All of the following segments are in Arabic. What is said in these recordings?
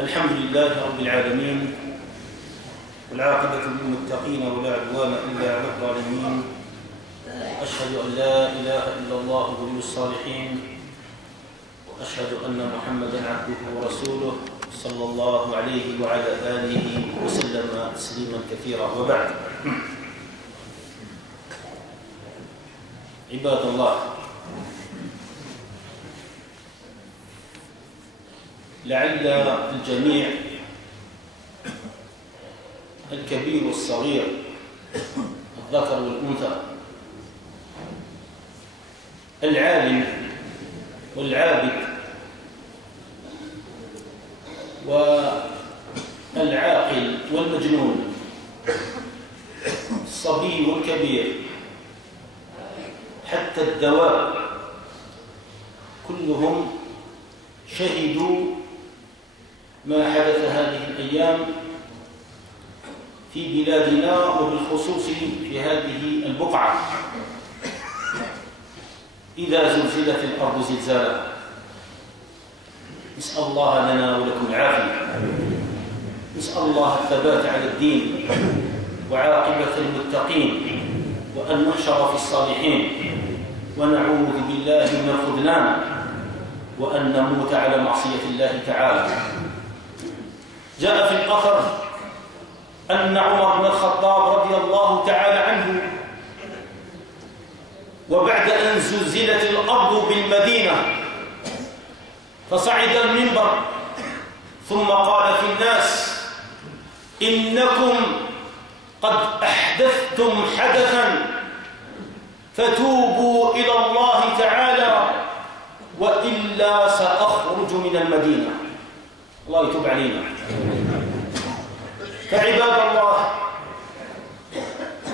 الحمد لله رب العالمين، والعاقبة للمتقين ولا عدوان إلا على الظالمين. أشهد أن لا إله إلا الله ولي الصالحين، وأشهد أن محمدا عبده ورسوله صلى الله عليه وعلى آله وسلم تسليما كثيرا، وبعد. عباد الله، لعل الجميع الكبير والصغير الذكر والأنثى العالم والعابد والعاقل والمجنون، الصبي والكبير، حتى الدواب، كلهم شهدوا ما حدث هذه الأيام في بلادنا، وبالخصوص في هذه البقعة، إذا زلزلت الأرض زلزالها. نسأل الله لنا ولكم العافية، نسأل الله الثبات على الدين وعاقبة المتقين، وأن نحشر في الصالحين، ونعوذ بالله من الخذلان، وأن نموت على معصية الله تعالى. جاء في الأثر أن عمر بن الخطاب رضي الله تعالى عنه، وبعد أن زلزلت الأرض بالمدينة، فصعد المنبر ثم قال في الناس: إنكم قد أحدثتم حدثا، فتوبوا إلى الله تعالى، وإلا سأخرج من المدينة. الله يتوب علينا. فعباد الله،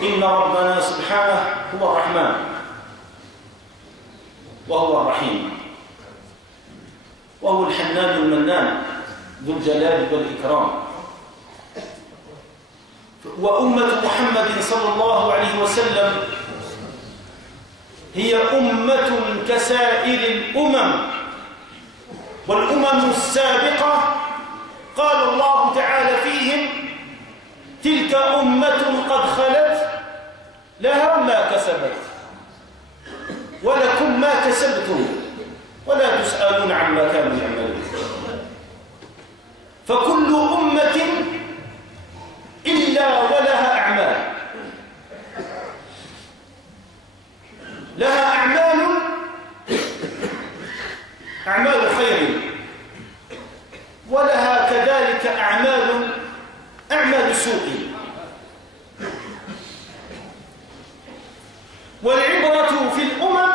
إن ربنا سبحانه هو الرحمن وهو الرحيم، وهو الحنان المنان ذو الجلال والإكرام. وأمة محمد صلى الله عليه وسلم هي أمة كسائر الأمم، والأمم السابقة قال الله تعالى فيهم: تلك أمة قد خلت لها ما كسبت ولكم ما كسبتم ولا تسألون عما كانوا يعملون. فكل أمة إلا ولها أعمال، لها أعمال خير، ولها كذلك أعمال سوء. والعبرة في الأمم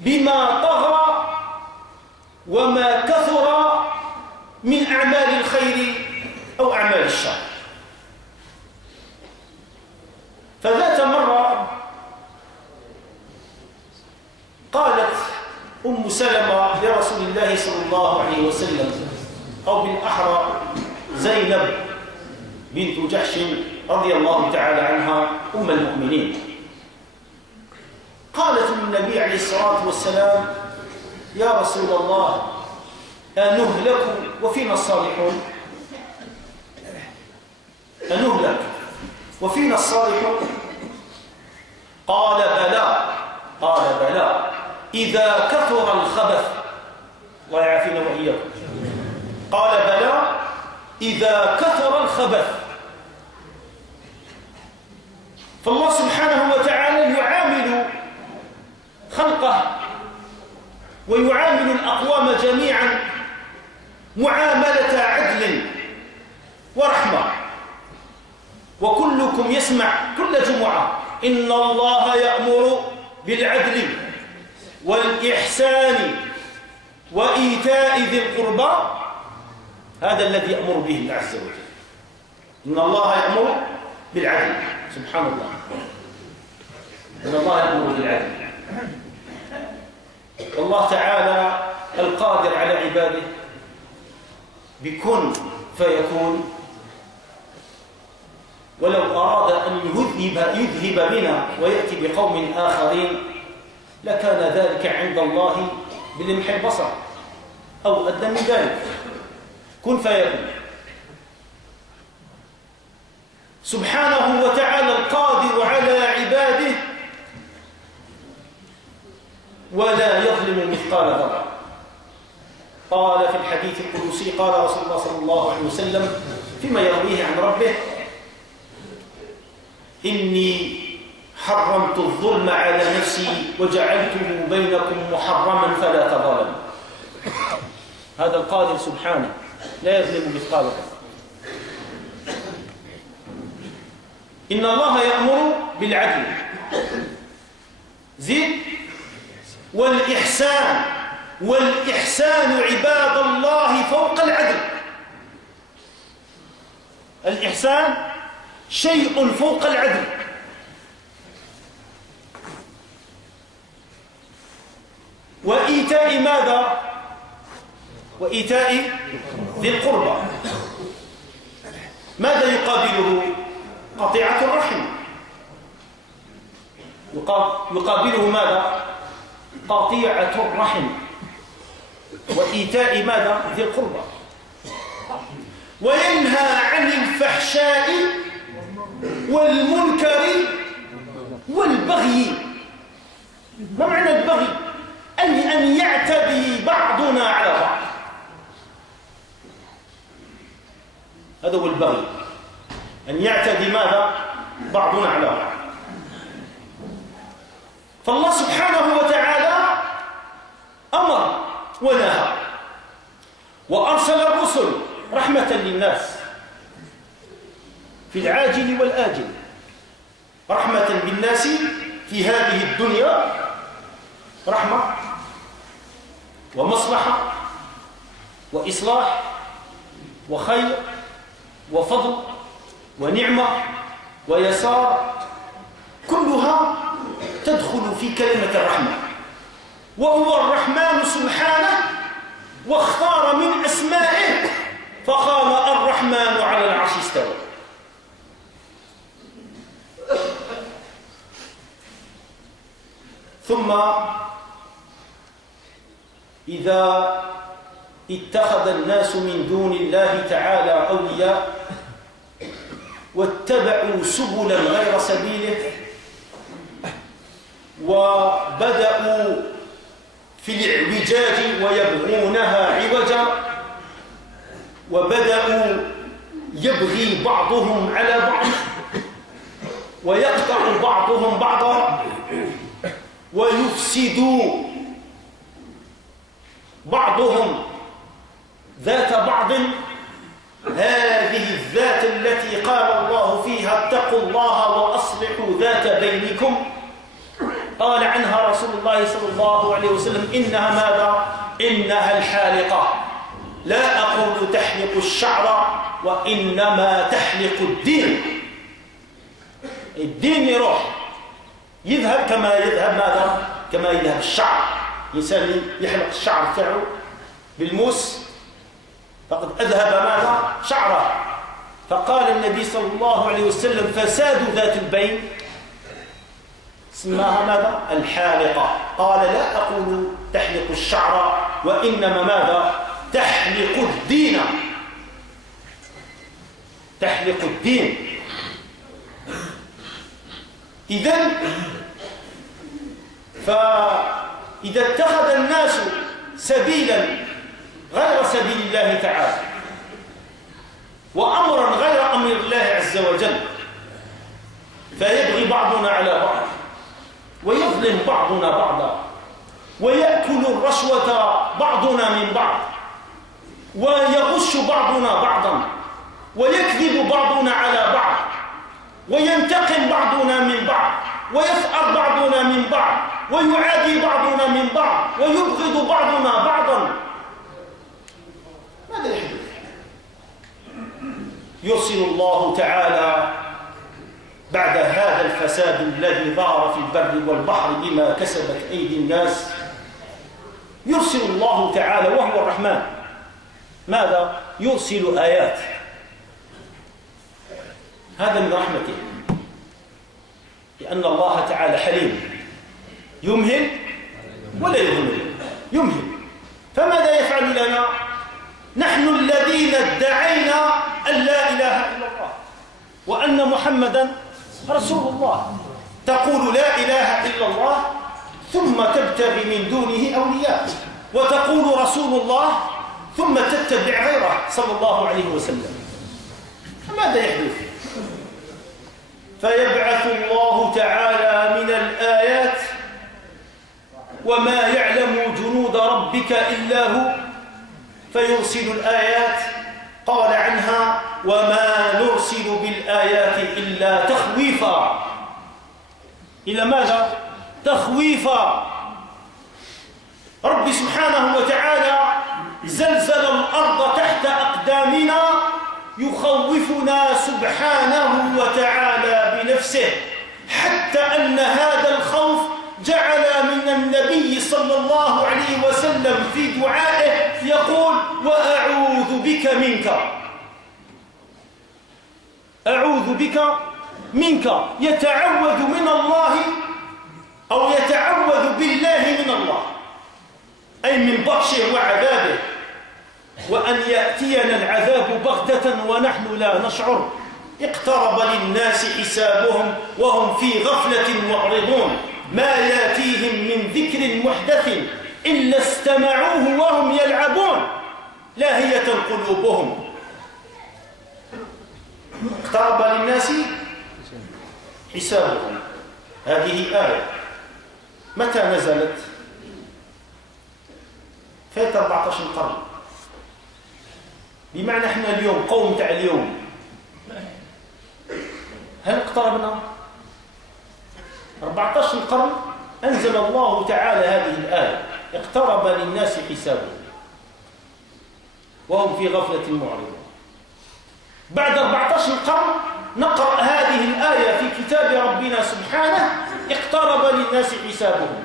بما طغى وما كثر من أعمال الخير أو أعمال الشر. فذات مرة قالت أم سلمة لرسول الله صلى الله عليه وسلم، أو بالأحرى زينب بنت جحش رضي الله تعالى عنها أم المؤمنين، قالت للنبي عليه الصلاة والسلام: يا رسول الله، أنهلك وفينا الصالحون؟ أنهلك وفينا الصالحون؟ قال بلى إذا كثر الخبث. الله يعافينا وإياكم. قال بلى إذا كثر الخبث. فالله سبحانه وتعالى يعامل خلقه ويعامل الأقوام جميعا معاملة عدل ورحمة. وكلكم يسمع كل جمعة: إن الله يأمر بالعدل والإحسان وإيتاء ذي القربى. هذا الذي يأمر به الله عز وجل. إن الله يأمر بالعدل. سبحان الله، إن الله يأمر بالعدل. والله تعالى القادر على عباده بكن فيكون، ولو أراد أن يذهب بنا ويأتي بقوم آخرين لكان ذلك عند الله بلمح البصر أو أدنى من ذلك. كن فيكون. سبحانه وتعالى القادر على عباده ولا يظلم مثقال ذرة. قال في الحديث القدسي قال رسول الله صلى الله عليه وسلم فيما يرويه عن ربه: إني حرمت الظلم على نفسي وجعلته بينكم محرما فلا تظالموا. هذا القادر سبحانه لا يظلم مثقال ذرة. إن الله يأمر بالعدل زين والإحسان، والإحسان عباد الله فوق العدل. الإحسان شيء فوق العدل. وإيتاء ماذا؟ وإيتاء ذي القربى. ماذا يقابله؟ قطيعة الرحم. يقابله ماذا؟ قطيعة الرحم وإيتاء ماذا؟ ذي القربى. وينهى عن الفحشاء والمنكر والبغي. ما معنى البغي؟ أن يعتدي بعضنا على بعض. هذا هو البغي، أن يعتدي ماذا؟ بعضنا على بعض. فالله سبحانه وتعالى أمر ونهى وأرسل الرسل رحمة للناس في العاجل والآجل. رحمة بالناس في هذه الدنيا، رحمة ومصلحة وإصلاح وخير وفضل ونعمة ويسار، كلها تدخل في كلمة الرحمة. وهو الرحمن سبحانه، واختار من أسمائه فقال الرحمن على العرش استوى. ثم إذا اتخذ الناس من دون الله تعالى أولياء واتبعوا سبلا غير سبيله وبدأوا في الاعوجاج ويبغونها عوجا، وبدأوا يبغي بعضهم على بعض ويقطع بعضهم بعضا ويفسد بعضهم ذات بعض. هذه الذات التي قال الله فيها اتقوا الله وأصلحوا ذات بينكم، قال عنها رسول الله صلى الله عليه وسلم إنها ماذا؟ إنها الحالقة. لا أقول تحلق الشعر وإنما تحلق الدين. الدين يروح يذهب كما يذهب ماذا؟ كما يذهب الشعر. إنسان يحلق الشعر تاعه بالموس فقد أذهب ماذا؟ شعره. فقال النبي صلى الله عليه وسلم فساد ذات البين اسمها ماذا؟ الحالقة. قال لا أقول تحلق الشعر وإنما ماذا؟ تحلق الدين. تحلق الدين. إذن فإذا اتخذ الناس سبيلا غير سبيل الله تعالى وأمرا غير أمر الله عز وجل فيبغي بعضنا على بعض ويظلم بعضنا بعضا ويأكل الرشوة بعضنا من بعض ويغش بعضنا بعضا ويكذب بعضنا على بعض وينتقم بعضنا من بعض ويفأر بعضنا من بعض ويعادي بعضنا من بعض ويبغض بعضنا بعضا. ماذا يحدث؟ يرسل الله تعالى بعد هذا الفساد الذي ظهر في البر والبحر بما كسبت أيدي الناس، يرسل الله تعالى وهو الرحمن ماذا؟ يرسل آيات. هذا من رحمته، لأن الله تعالى حليم يمهل ولا يهمل. يمهل، فماذا يفعل لنا؟ نحن الذين وأن محمدا رسول الله، تقول لا إله إلا الله ثم تبتغي من دونه أولياء، وتقول رسول الله ثم تتبع غيره صلى الله عليه وسلم. ماذا يحدث؟ فيبعث الله تعالى من الآيات وما يعلم جنود ربك إلا هو، فيرسل الآيات قال عنها وما نرسل بالآيات إلا تخويفا. إلى ماذا؟ تخويفا. رب سبحانه وتعالى زلزل الأرض تحت أقدامنا يخوفنا سبحانه وتعالى بنفسه، حتى أن هذا الخوف جعل من النبي صلى الله عليه وسلم في دعائه يقول وأعوذ بك منك، أعوذ بك منك، يتعوذ من الله أو يتعوذ بالله من الله، أي من بطشه وعذابه، وأن يأتينا العذاب بغتة ونحن لا نشعر. اقترب للناس حسابهم وهم في غفلة معرضون، ما ياتيهم من ذكر محدث إلا استمعوه وهم يلعبون لاهية قلوبهم. اقترب للناس حسابهم، هذه آية متى نزلت؟ فات 14 قرن، بمعنى احنا اليوم قوم تاع اليوم، هل اقتربنا؟ 14 قرن أنزل الله تعالى هذه الآية اقترب للناس حسابهم وهم في غفلة معرضون. بعد 14 قرن نقرأ هذه الآية في كتاب ربنا سبحانه اقترب للناس حسابهم،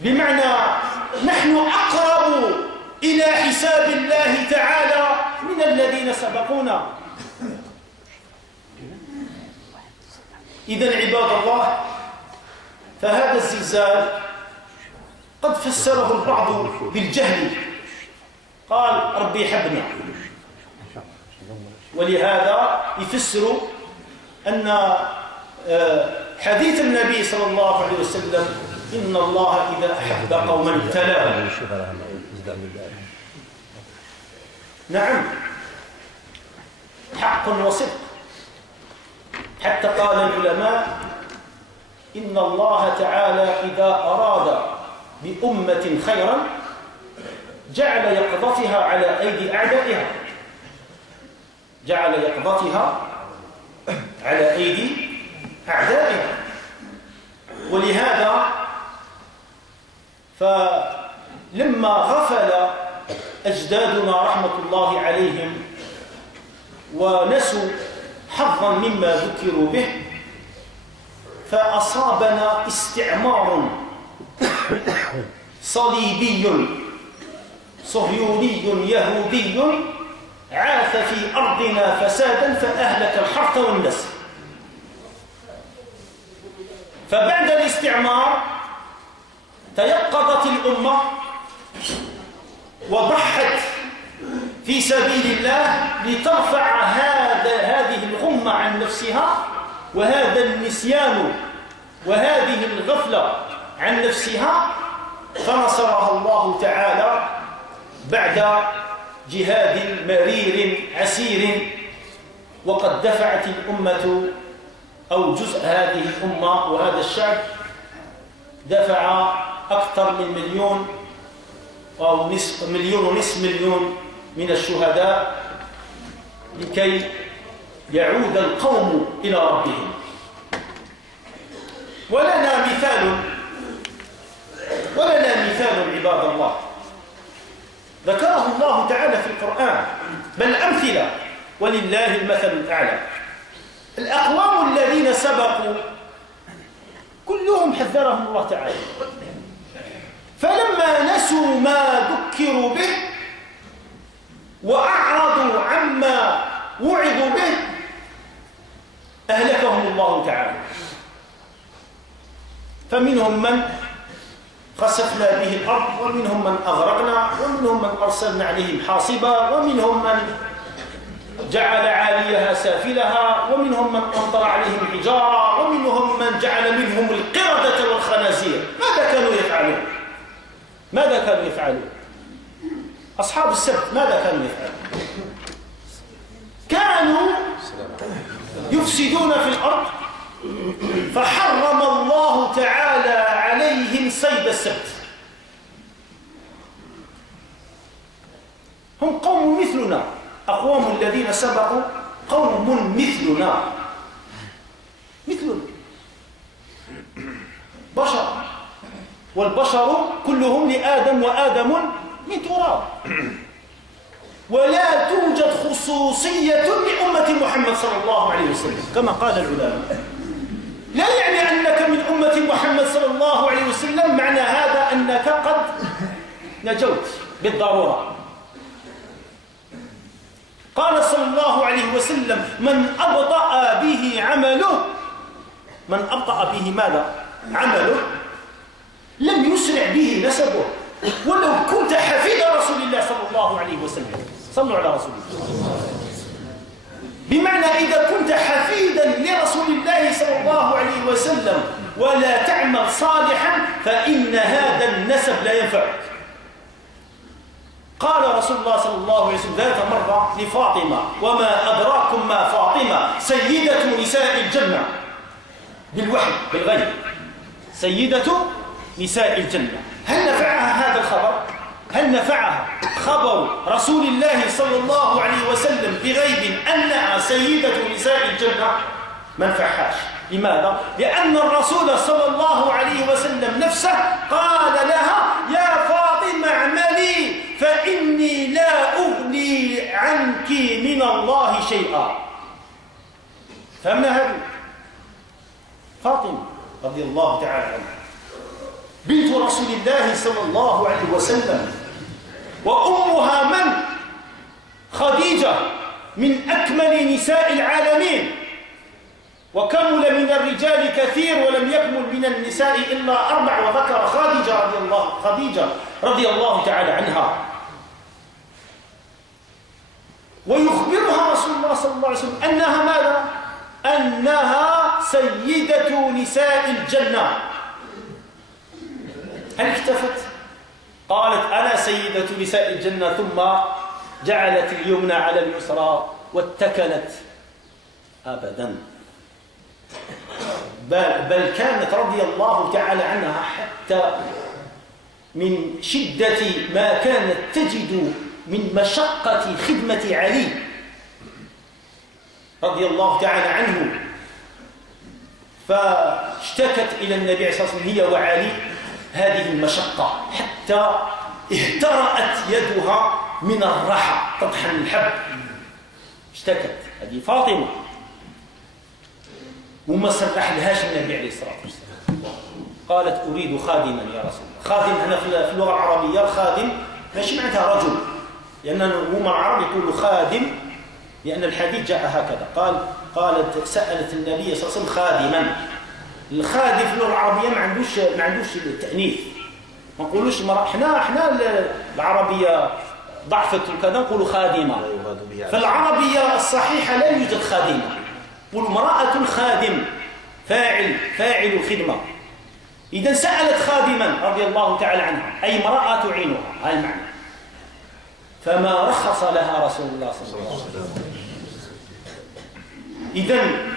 بمعنى نحن أقرب إلى حساب الله تعالى من الذين سبقونا. إذن عباد الله، فهذا الزلزال قد فسره البعض بالجهل، قال ربي حبنا، ولهذا يفسر أن حديث النبي صلى الله عليه وسلم إن الله إذا أحب قوما ابتلاهم. نعم، حق وصدق، حتى قال العلماء إن الله تعالى إذا أراد بأمة خيرا جعل يقظتها على أيدي أعدائها، جعل يقظتها على أيدي أعدائها. ولهذا فلما غفل أجدادنا رحمة الله عليهم ونسوا حظا مما ذكروا به، فأصابنا استعمار صليبي صهيوني يهودي عاث في أرضنا فسادا فأهلك الحرث والنسل. فبعد الاستعمار تيقظت الأمة وضحت في سبيل الله لترفع هذه الغمة عن نفسها وهذا النسيان وهذه الغفلة عن نفسها، فنصرها الله تعالى بعد جهاد مرير عسير. وقد دفعت الأمة أو جزء هذه الأمة وهذا الشعب دفع أكثر من مليون أو نصف مليون من الشهداء لكي يعود القوم إلى ربهم. ولنا مثال عباد الله ذكره الله تعالى في القرآن، بل أمثلة ولله المثل الأعلى. الأقوام الذين سبقوا كلهم حذرهم الله تعالى، فلما نسوا ما ذكروا به وأعرضوا عما وعظوا به أهلكهم الله تعالى. فمنهم من خسفنا به الأرض، ومنهم من أغرقنا، ومنهم من أرسلنا عليهم حاصبا، ومنهم من جعل عاليها سافلها، ومنهم من أمطر عليهم حجارة، ومنهم من جعل منهم القردة والخنازير. ماذا كانوا يفعلون؟ أصحاب السبت ماذا كانوا يفعلون؟ كانوا يفسدون في الأرض، فحرم الله تعالى عليهم صيد السبت. هم قوم مثلنا، أقوام الذين سبقوا قوم مثلنا بشر، والبشر كلهم لآدم وآدم من تراب، ولا توجد خصوصية لأمة محمد صلى الله عليه وسلم كما قال العلماء. لا يعني أنك من أمة محمد صلى الله عليه وسلم معنى هذا أنك قد نجوت بالضرورة. قال صلى الله عليه وسلم: من أبطأ به عمله، من أبطأ به ماذا؟ عمله، لم يسرع به نسبه، ولو كنت حفيد رسول الله صلى الله عليه وسلم. صلوا على رسول الله. بمعنى إذا كنت حفيدا لرسول الله صلى الله عليه وسلم ولا تعمل صالحا فإن هذا النسب لا ينفعك. قال رسول الله صلى الله عليه وسلم ذات مرة لفاطمة: وما أدراكم ما فاطمة سيدة نساء الجنة، بالوحي بالغيب، سيدة نساء الجنة. هل نفعها هذا الخبر؟ هل نفعها خبر رسول الله صلى الله عليه وسلم بغيب أنها سيدة نساء الجنة؟ ما نفعهاش. لماذا؟ لأن الرسول صلى الله عليه وسلم نفسه قال لها: يا فاطمة اعملي فإني لا أغني عنك من الله شيئا. فهمنا هذه؟ فاطمة رضي الله تعالى عنها بنت رسول الله صلى الله عليه وسلم، وأمها من؟ خديجة، من أكمل نساء العالمين، وكمل من الرجال كثير ولم يكمل من النساء إلا 4، وذكر خديجة رضي الله تعالى عنها. ويخبرها رسول الله صلى الله عليه وسلم أنها ماذا؟ أنها سيدة نساء الجنة. هل اكتفت؟ قالت: أنا سيدة نساء الجنة، ثم جعلت اليمنى على اليسرى واتكلت. أبدا، بل كانت رضي الله تعالى عنها حتى من شدة ما كانت تجد من مشقة خدمة علي رضي الله تعالى عنه، فاشتكت إلى النبي صلى الله عليه وسلم هي وعلي هذه المشقة، حتى اهترأت يدها من الرحى تطحن الحب. اشتكت هذه فاطمة، وما سرح لهاش النبي عليه الصلاة والسلام. قالت: أريد خادما يا رسول الله. خادم هنا في اللغة العربية الخادم ماشي معناتها رجل، لأن هم العرب يقولوا خادم لأن الحديث جاء هكذا. قالت سألت النبي صلى الله عليه وسلم خادما. الخادم في اللغة العربية ما عندوش التأنيث، ما نقولوش مرأة. احنا العربية ضعفت وكذا نقولوا خادمة. فالعربية الصحيحة لا يوجد خادمة، نقول امرأة خادم، فاعل الخدمة. إذا سألت خادما رضي الله تعالى عنها، أي امرأة تعينها، هذا المعنى. فما رخص لها رسول الله صلى الله عليه وسلم. إذن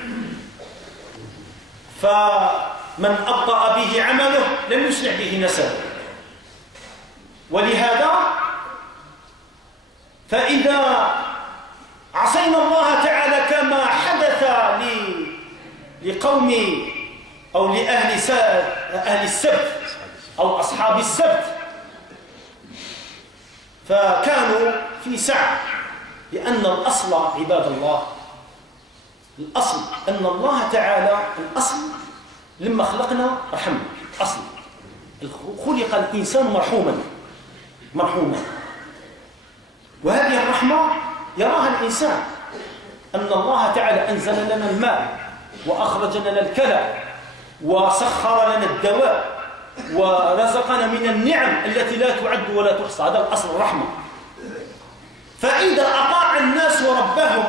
فمن أبطأ به عمله لم يسرع به نسبه. ولهذا فإذا عصينا الله تعالى كما حدث لقوم أو لأهل السبت أو أصحاب السبت، فكانوا في سعة، لأن الأصل عباد الله، الأصل أن الله تعالى، الأصل لما خلقنا رحمنا، أصل خلق الإنسان مرحوما، وهذه الرحمة يراها الإنسان، أن الله تعالى أنزل لنا الماء وأخرج لنا الكلى وسخر لنا الدواء ورزقنا من النعم التي لا تعد ولا تحصى. هذا الأصل الرحمة. فإذا أطاع الناس نسوا ربهم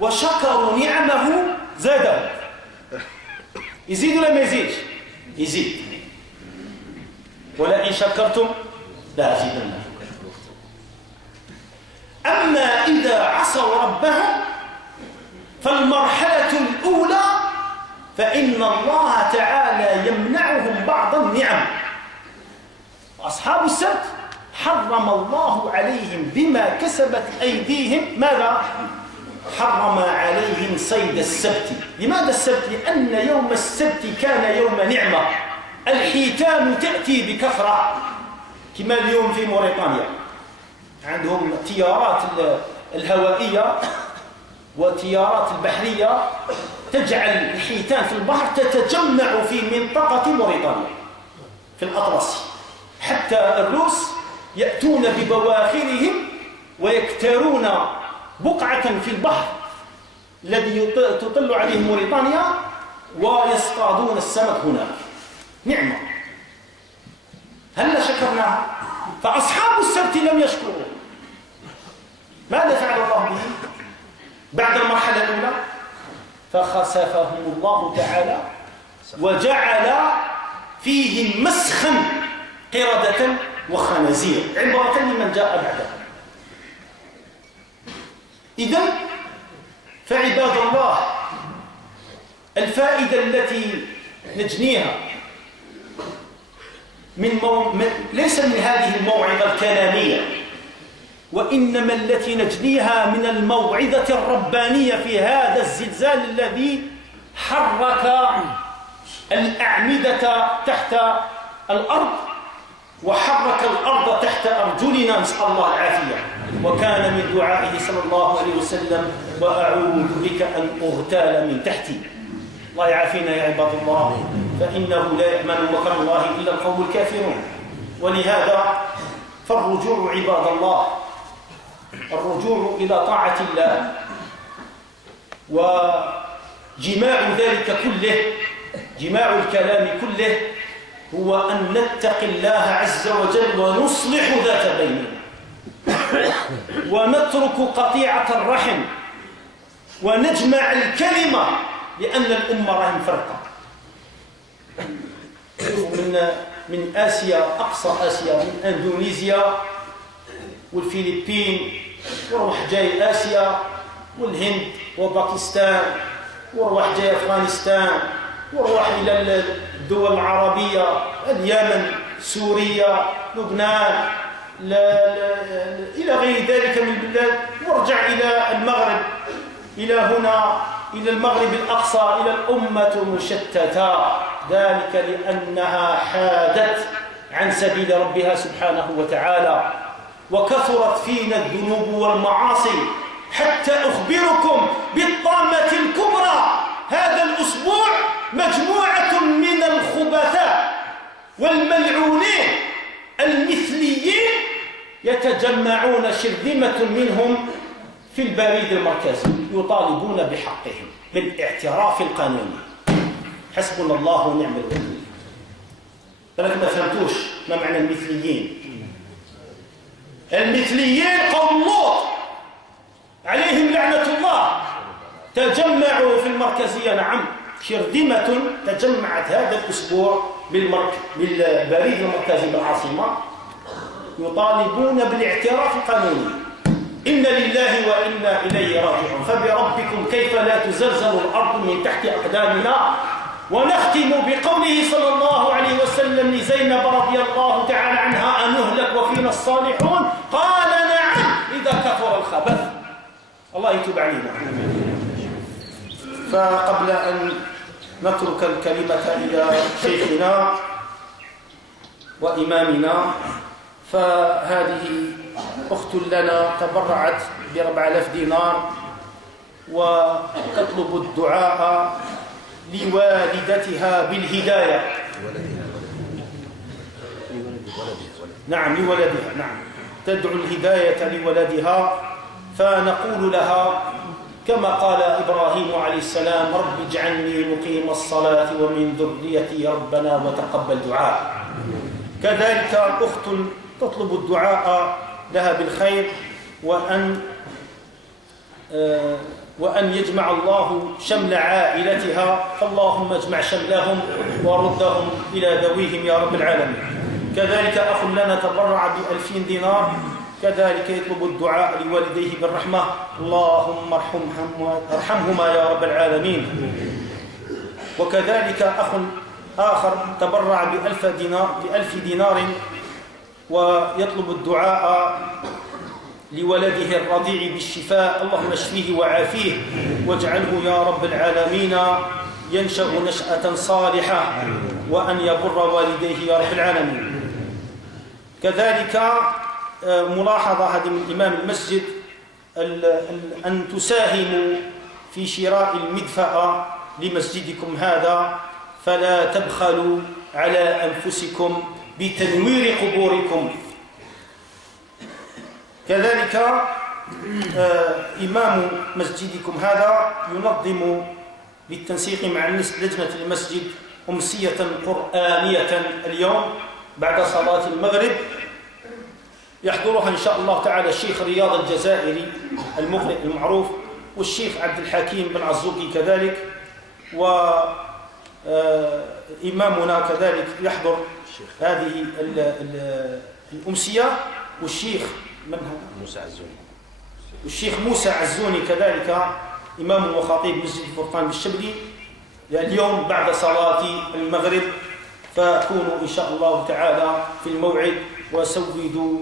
وشكروا نعمه زادهم. يزيد ولا ما يزيدش؟ يزيد. ولئن شكرتم لأزيدنكم. أما إذا عصوا ربهم فالمرحلة الأولى فإن الله تعالى يمنعهم بعض النعم. أصحاب السبت حرم الله عليهم بما كسبت أيديهم ماذا؟ حرم عليهم صيد السبت. لماذا السبت؟ لأن يوم السبت كان يوم نعمة. الحيتان تأتي بكثرة كما اليوم في موريتانيا عندهم التيارات الهوائية والتيارات البحرية تجعل الحيتان في البحر تتجمع في منطقة موريتانيا في الأطلسي، حتى الروس يأتون ببواخرهم ويكترون بقعة في البحر الذي تطل عليه موريتانيا ويصطادون السمك هناك. نعمة هل شكرناها؟ فأصحاب السبت لم يشكروا. ماذا فعل الله به بعد المرحلة الأولى؟ فخسفهم الله تعالى وجعل فيهم مسخا قردة وخنازير عبرة لمن جاء بعدهم. إذن فعباد الله الفائدة التي نجنيها ليس من هذه الموعظة الكلامية، وإنما التي نجنيها من الموعظة الربانية في هذا الزلزال الذي حرك الأعمدة تحت الأرض وحرك الأرض تحت أرجلنا، نسأل الله العافية. وكان من دعائه صلى الله عليه وسلم وأعوذ بك أن أغتال من تحتي. الله يعافينا يا عباد الله، فإنه لا يأمن مكر الله إلا القوم الكافرون. ولهذا فالرجوع عباد الله، الرجوع إلى طاعة الله، وجماع ذلك كله، جماع الكلام كله هو أن نتقي الله عز وجل ونصلح ذات بيننا ونترك قطيعة الرحم ونجمع الكلمة، لأن الأمة راهي مفرقة. من آسيا، أقصى آسيا، من أندونيسيا والفلبين، وروح جاي آسيا والهند وباكستان، وروح جاي أفغانستان، وروح إلى الدول العربية، اليمن، سوريا، لبنان، إلى غير ذلك من البلاد، وارجع إلى المغرب، إلى هنا، إلى المغرب الأقصى، إلى الأمة مشتتة. ذلك لأنها حادت عن سبيل ربها سبحانه وتعالى، وكثرت فينا الذنوب والمعاصي. حتى أخبركم بالطامة الكبرى، هذا الأسبوع مجموعة من الخبثاء والملعونين المثليين يتجمعون، شرذمة منهم في البريد المركزي يطالبون بحقهم بالاعتراف القانوني. حسبنا الله ونعم الوكيل. لكن ما فهمتوش ما معنى المثليين. المثليين قوم لوط عليهم لعنة الله، تجمعوا في المركزية. نعم، شرذمة تجمعت هذا الأسبوع بالبريد المركزي بالعاصمة يطالبون بالاعتراف القانوني. إن لله وإنا إليه راجعون. فبربكم كيف لا تزلزل الأرض من تحت أقدامنا. ونختم بقوله صلى الله عليه وسلم لزينب رضي الله تعالى عنها: أنهلك وفينا الصالحون؟ قال: نعم، إذا كثر الخبث. الله يتوب علينا. فقبل أن نترك الكلمة إلى شيخنا وإمامنا، فهذه أخت لنا تبرعت ب4000 دينار وتطلب الدعاء لوالدتها بالهداية. نعم، لولدها. نعم، تدعو الهداية لولدها. فنقول لها كما قال إبراهيم عليه السلام: رب اجعلني مقيم الصلاة ومن ذريتي ربنا وتقبل دعاء. كذلك أخت تطلب الدعاء لها بالخير، وأن وأن يجمع الله شمل عائلتها، فاللهم اجمع شملهم وردهم إلى ذويهم يا رب العالمين. كذلك أخ لنا تبرع ب2000 دينار، كذلك يطلب الدعاء لوالديه بالرحمة، اللهم ارحمهما يا رب العالمين. وكذلك أخ آخر تبرع ب1000 دينار ويطلب الدعاء لولده الرضيع بالشفاء، اللهم اشفيه وعافيه واجعله يا رب العالمين ينشأ نشأة صالحة وأن يبر والديه يا رب العالمين. كذلك ملاحظة هذه من إمام المسجد، أن تساهموا في شراء المدفأة لمسجدكم هذا، فلا تبخلوا على أنفسكم بتنوير قبوركم. كذلك إمام مسجدكم هذا ينظم بالتنسيق مع لجنة المسجد أمسية قرآنية اليوم بعد صلاة المغرب، يحضرها إن شاء الله تعالى الشيخ رياض الجزائري المقرئ المعروف، والشيخ عبد الحكيم بن عزوقي كذلك، وإمامنا كذلك يحضر هذه الأمسية، والشيخ من هذا؟ موسى عزوني، والشيخ موسى عزوني كذلك إمام وخطيب مسجد الفرقان بالشبلي اليوم بعد صلاة المغرب، فكونوا إن شاء الله تعالى في الموعد وسودوا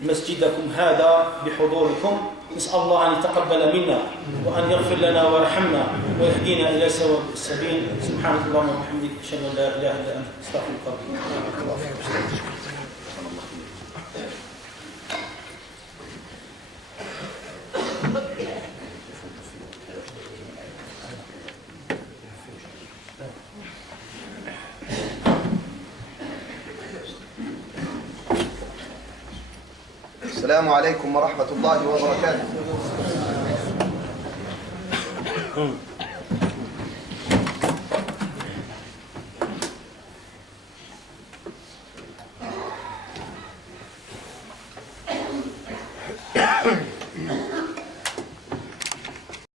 مسجدكم هذا بحضوركم. نسأل الله أن يتقبل منا وأن يغفر لنا ويرحمنا ويهدينا إلى سواء السبيل. سبحانك اللهم وبحمدك، أشهد أن لا إله إلا أنت، أستغفرك وأتوب إليك. السلام عليكم ورحمة الله وبركاته.